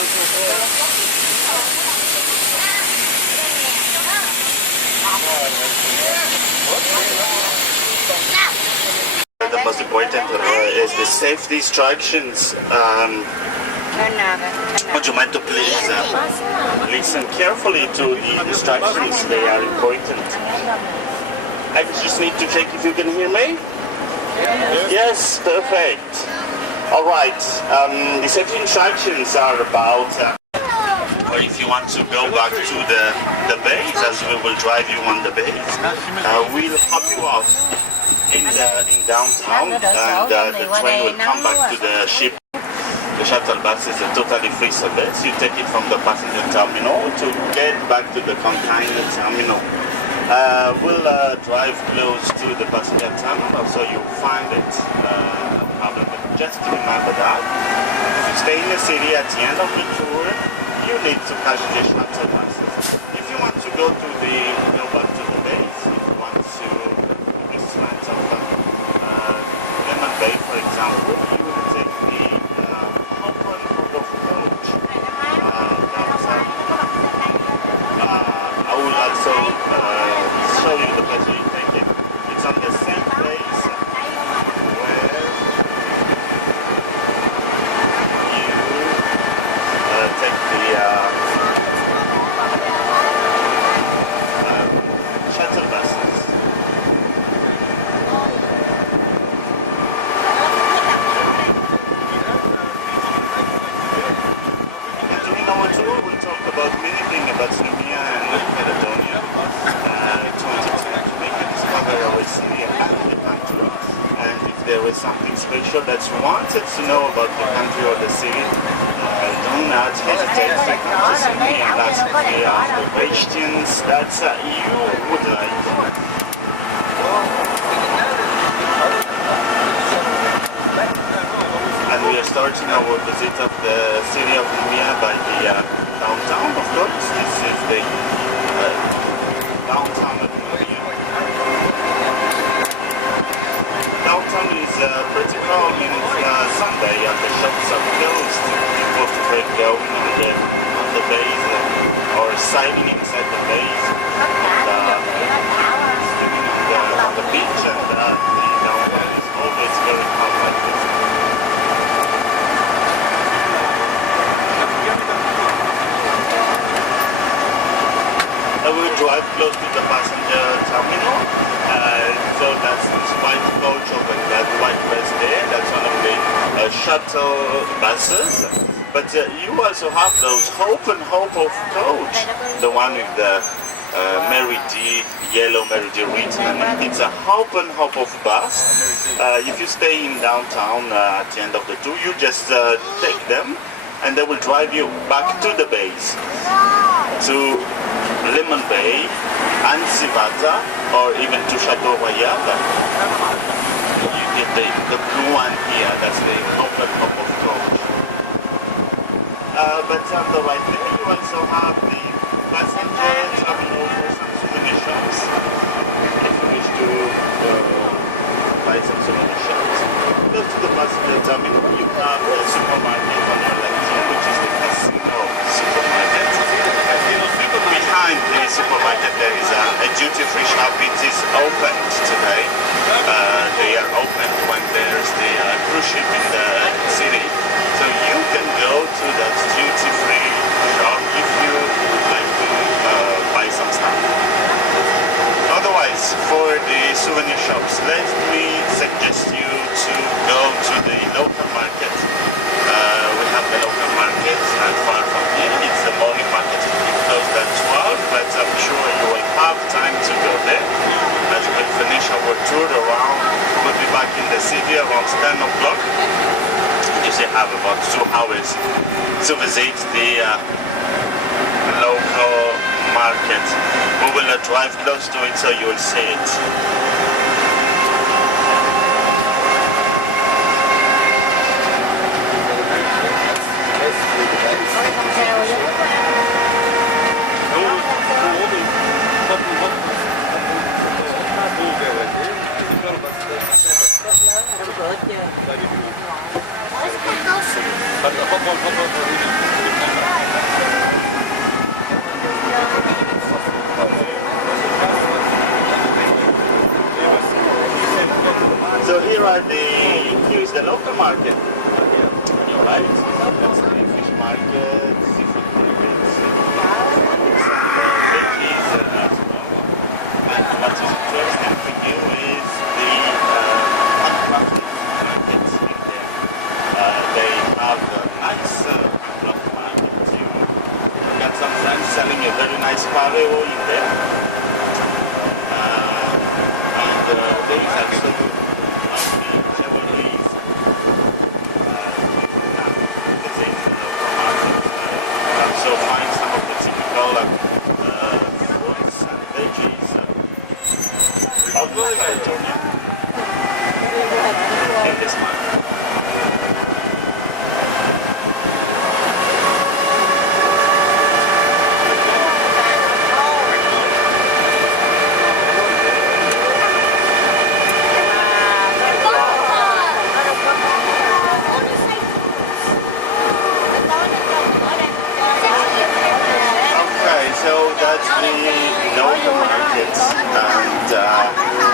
The most important is the safety instructions. Would you mind to please listen carefully to the instructions? They are important. I just need to check if you can hear me. Yes, perfect. All right. The safety instructions are about, or if you want to go back to the base, as we will drive you on the base, we'll hop you off in downtown, and the train will come back to the ship. The shuttle bus is a totally free service. You take it from the passenger terminal to get back to the container terminal. We'll drive close to the passenger terminal, so you'll find it problem. But just remember that if you stay in the city at the end of the tour, you need to catch the shuttle buses. If you want to go back to the base, if you want to this kind of Lemon Bay, for example, you will take the open hop-off coach. I will also show you the place where you take it. It's on the same place where you take the shuttle buses. And during our tour, we'll talk about many things about Caledonia and Caledonia. To make you discover our city and the country. And if there is something special that you wanted to know about the country or the city, do not hesitate to come to see me and ask me the questions that you would like. And we are starting our visit of the city of India by the downtown, of course. This is the downtown of India. Downtown is pretty calm in Sunday and the shops are closed. People prefer going on the base or sailing inside the base and swimming on the beach, and the downtown is always very calm like this. We will drive close to the passenger terminal, so that's this white coach over that white press there. That's one of the shuttle buses. But you also have those Hope and Hope-off coach, the one with the Mary D, yellow Mary D written. It's a Hope and Hope-off bus. If you stay in downtown at the end of the tour, you just take them and they will drive you back to the base, to Lemon Bay, and Sivata, or even to Chateau Royal. You get the blue one here, that's the open Hope-off coach. But on the right there, you also have the passenger terminal for some souvenir shops. If you wish to buy some souvenir shops, go to the passenger terminal. You have the supermarket on your left here, which is the casino supermarket. Behind the supermarket there is a duty-free shop. It is opened today. They are open when there's the cruise ship in the city. So you can go to that duty-free shop if you would like to buy some stuff. Otherwise, for the souvenir shops, let me suggest you to go to the local market. We have the local market not far from here. It's the morning market. It's closed at 12, but I'm sure you will have time to go there. As we finish our tour around, we'll be back in the city around 10 o'clock. You still have about 2 hours to visit the local market. We will drive close to it so you will see it. Hop, hop, hop, hop, hop. So here's the local market. You're right. That's the fish market, seafood markets, veggies and that. And what is interesting for you is the handcrafted markets in there. They have a nice block market too. You got some friends selling a very nice paleo in there. And there is also jewelries. So find some of the typical fruits and veggies of Caledonia in this market. So that's the local market, and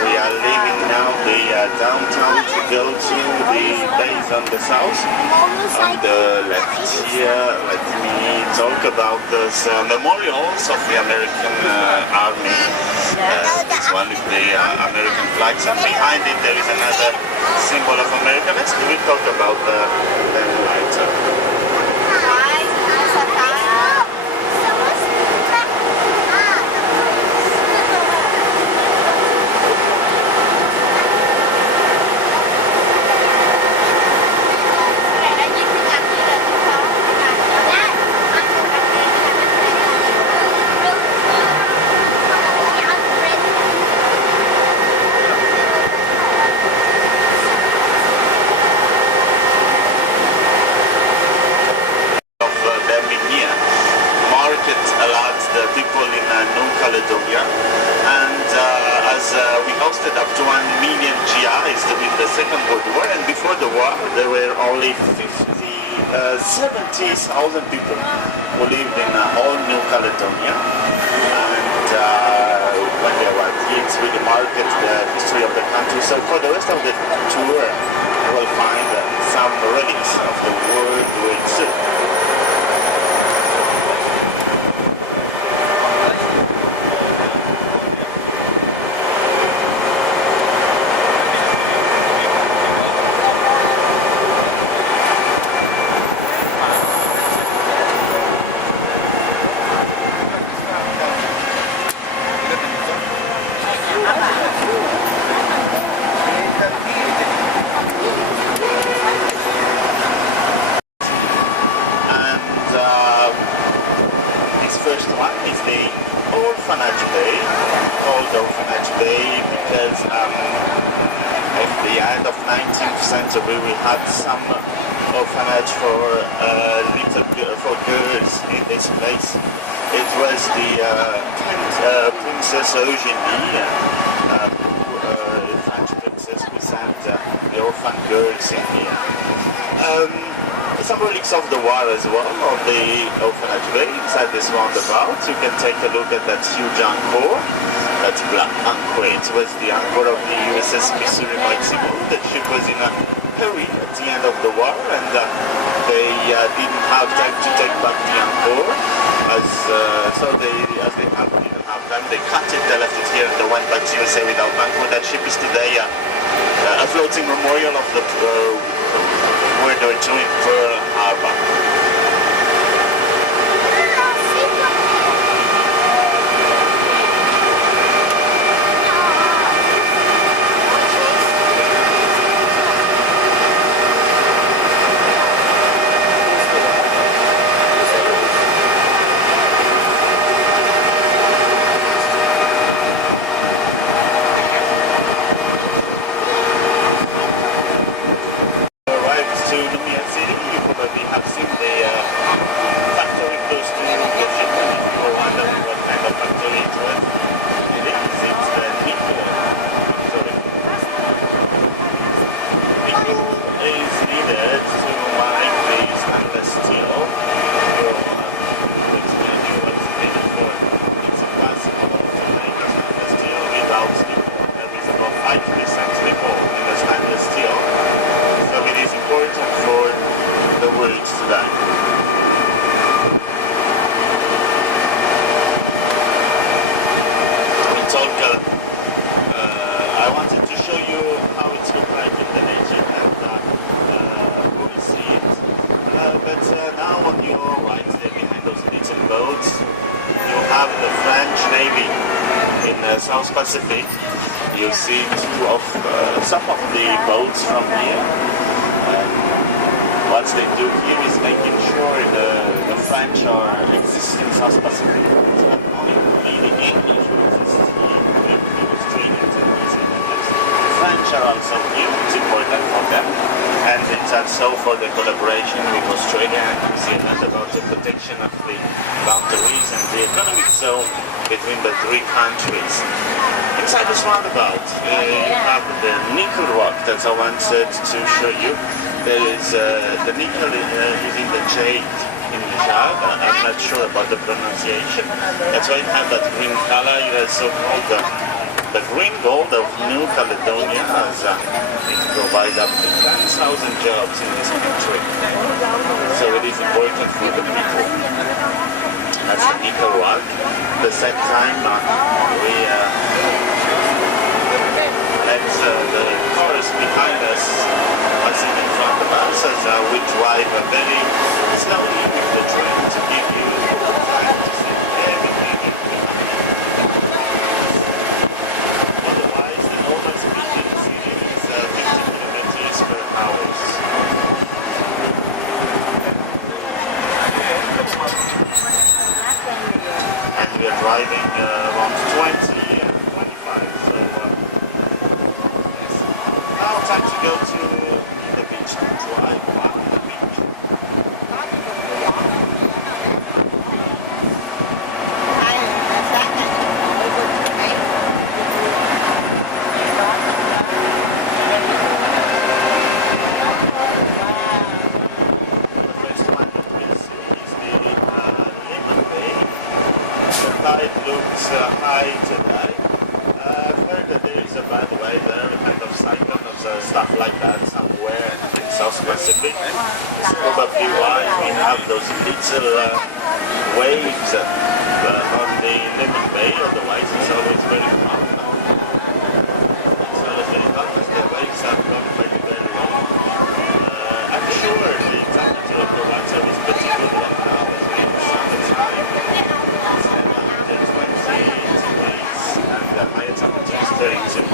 we are leaving now the downtown to go to the base on the south. On the left here, let me talk about those memorials of the American Army. This one is the American flags, and behind it there is another symbol of America. We'll talk about them later. The people in New Caledonia, and as we hosted up to 1 million GIs during the Second World War, and before the war there were only 70,000 people who lived in all New Caledonia, and when they arrived here it's really market the history of the country. So for the rest of the tour you will find some relics of the World War II. Orphanage Bay, called Orphanage Bay because at the end of 19th century we had some orphanage for girls in this place. It was the Princess Eugenie, French princess, who sent the orphan girls in here. Some relics of the war as well on the Orphanage Bay. Inside this roundabout you can take a look at that huge anchor, that black anchor. It was the anchor of the USS Missouri Maximo. The ship was in a hurry at the end of the war, and they didn't have time to take back the anchor. Didn't have time, they cut it, they left it here, and they went back to USA without anchor. That ship is today a floating memorial of the where they were doing Pearl Harbor. Have seen But now on your right, there behind those little boats, you have the French Navy in the South Pacific. You see some of the boats from here. What they do here is making sure the French are existing in South Pacific. It's not only the English who exist here, the Australians and New Zealanders. The French are also here, it's important for them. And it's also for the collaboration with Australia and New Zealand about the protection of the boundaries and the economic zone between the three countries. Inside this roundabout, you have the nickel rock that I wanted to show you. There is the nickel using the jade in the jar. I'm not sure about the pronunciation. That's why it has that green color. It is so called the green gold of New Caledonia, as it provides up to 10,000 jobs in this country. So it is important for the people. That's the nickel rock. At the same time, we let the cars behind us passing in front of us as we drive very slowly with the train to give you time to see everything. Otherwise, the normal speed in the city is 50 kilometers per hour. And we are driving around 20 and 25. So now time to go to the beach to drive on the beach. The first one that we'll see is the Lemon Bay. The tide looks high today. I've heard that there is a bad weather, a kind of cyclone or stuff like that somewhere in South Pacific. It's probably why we have those little waves on the Lemon Bay, otherwise it's always very calm. It's always very calm because the waves have gone very long. I'm sure the temperature of the water is pretty good right now, especially in the summertime. It's 120 degrees and the higher temperature is 32.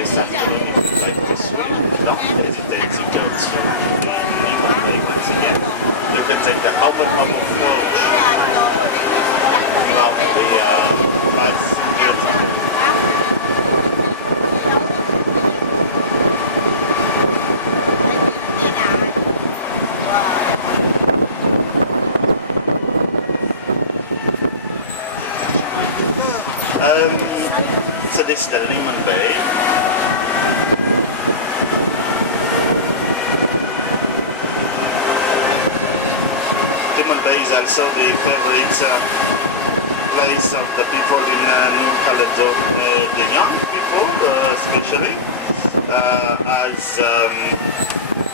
This afternoon, if you'd like to swim, don't hesitate to go to the Lemon Bay once again. You can take the Hubble approach from the 500. So this is the Lemon Bay. Lemon Bay is also the favorite place of the people in New Caledonia, the young people especially, as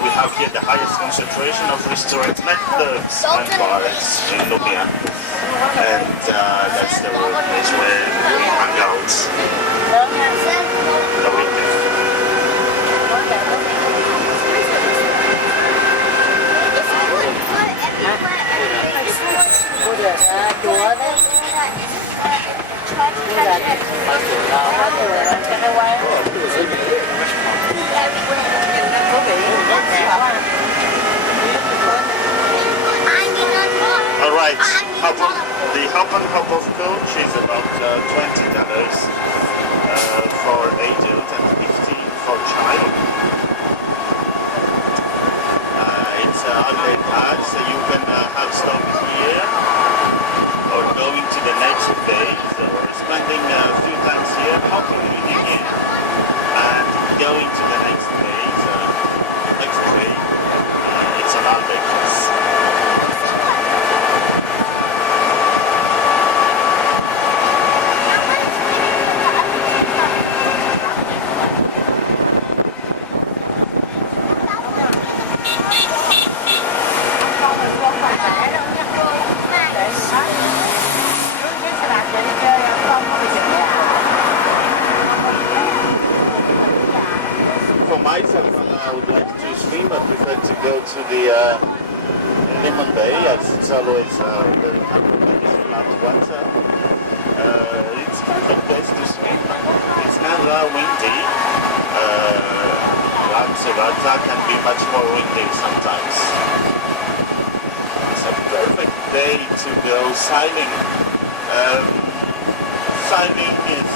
we have here the highest concentration of restaurant nightclubs and bars in Nubia. And that's the place where we hang out the weekend. Alright, the Hop and Hop of coach is about $20 for adult and $15 for child. It's a holiday pass, so you can have stop here or going to the next day, so spending a few times here, hopping again, and going to the next day, it's an holiday pass. For myself, I would like to swim, I prefer to go to the Lemon Bay, as it's always very happy when it's flat water. It's a good place to swim. It's not that windy. That can be much more windy sometimes. It's a perfect day to go sailing. Sailing is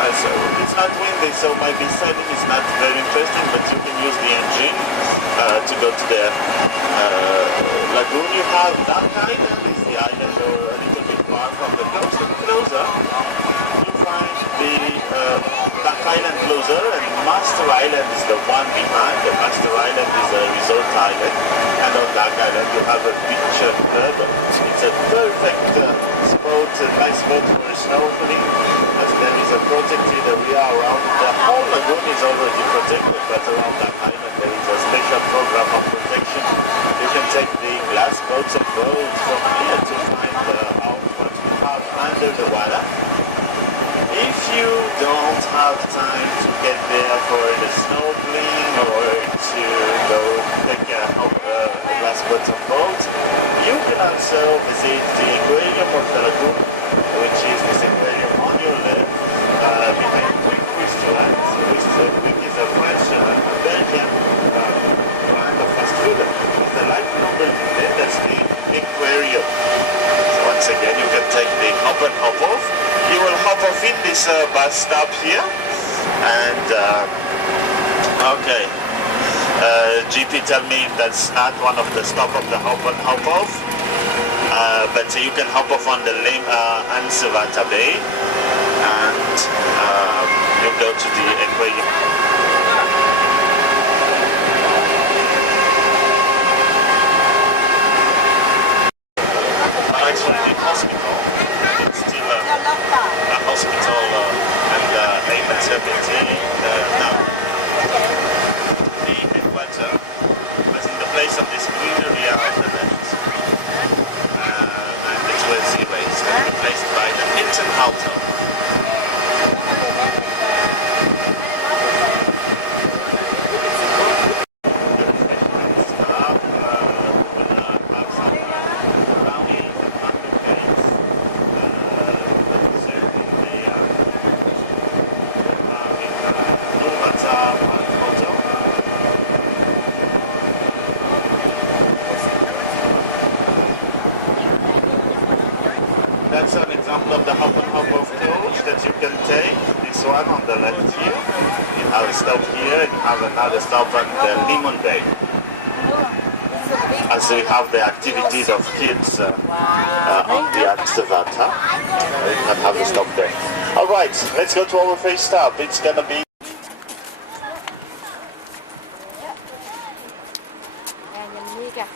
it's not windy, so maybe sailing is not very interesting, but you can use the engine to go to the lagoon. You have Duck Island, is the island or a little bit far from the coast, and closer you find the Duck Island closer, and Master Island is the one behind. The Master Island is a resort island, and on Duck Island you have a beach club. It's a perfect spot, a nice spot for snorkeling, as there is a protected area around. The whole lagoon is already protected, but around Duck Island there is a special program of protection. You can take the glass boats and boats from here to find out what we have under the water. If you don't have time to get there for the snorkeling or to go take a glass boat and boat, you can also visit the aquarium of the lagoon, which is this aquarium on your left, behind Quick Restaurant, which is a French Belgian brand of fast food. The lifelong building, that's the aquarium. So once again, you can take the hop and hop off. You will hop off in this bus stop here, and okay. GP tell me that's not one of the stop of the hop and hop off, but you can hop off on the Ansevata Bay, and you go to the aquarium. Actually, the hospital, it's still a hospital and a maternity now. The headquarter was in the place of this greenery on the left, and it was erased and replaced by the Hilton Hotel. That's an example of the hop and hop off coach that you can take. This one on the left here. You have a stop here, and you have another stop at the Lemon Bay. As we have the activities of kids on the Ansevata, you can have a stop there. Alright, let's go to our first stop. It's gonna be Yan, yan, Mika.